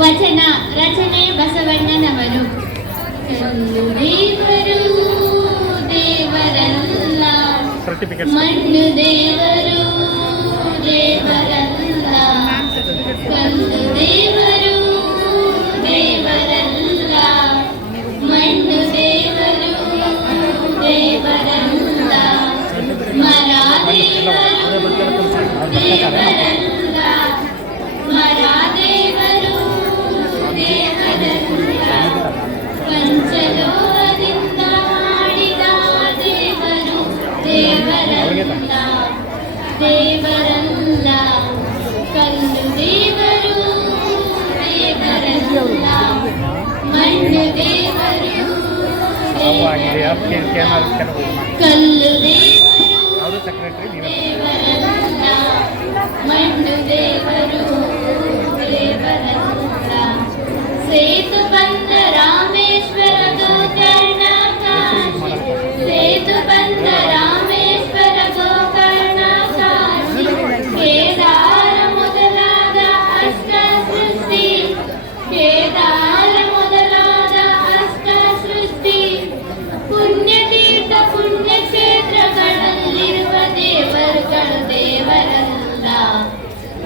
ವಚನ ರಚನೆ ಬಸವಣ್ಣನವರು ಕಲ್ಲು ದೇವರು ದೇವರಲ್ಲ ಸರ್ಟಿಫಿಕೇಟ್ ಮಣ್ಣು ದೇವರು ದೇವರಲ್ಲ ಕಲ್ಲು ದೇವರು ದೇವರಲ್ಲ ಮಣ್ಣು ದೇವರು ದೇವರಲ್ಲ ಮರ ದೇವರು ದೇವರಲ್ಲ ಕಲ್ಲು ಅವರು ಸೆಕ್ರೆಟರಿ ನೀವೇ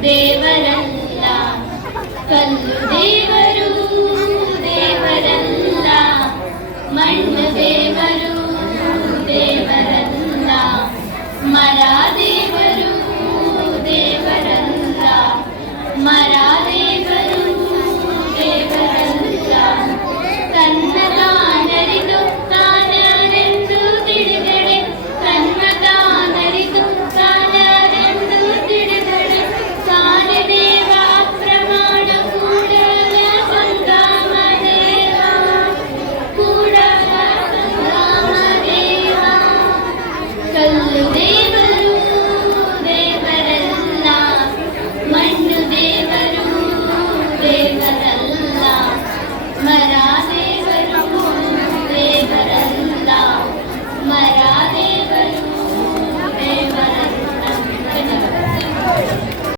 ದೇವರಲ್ಲ ಕಲ್ಲು ದೇವರು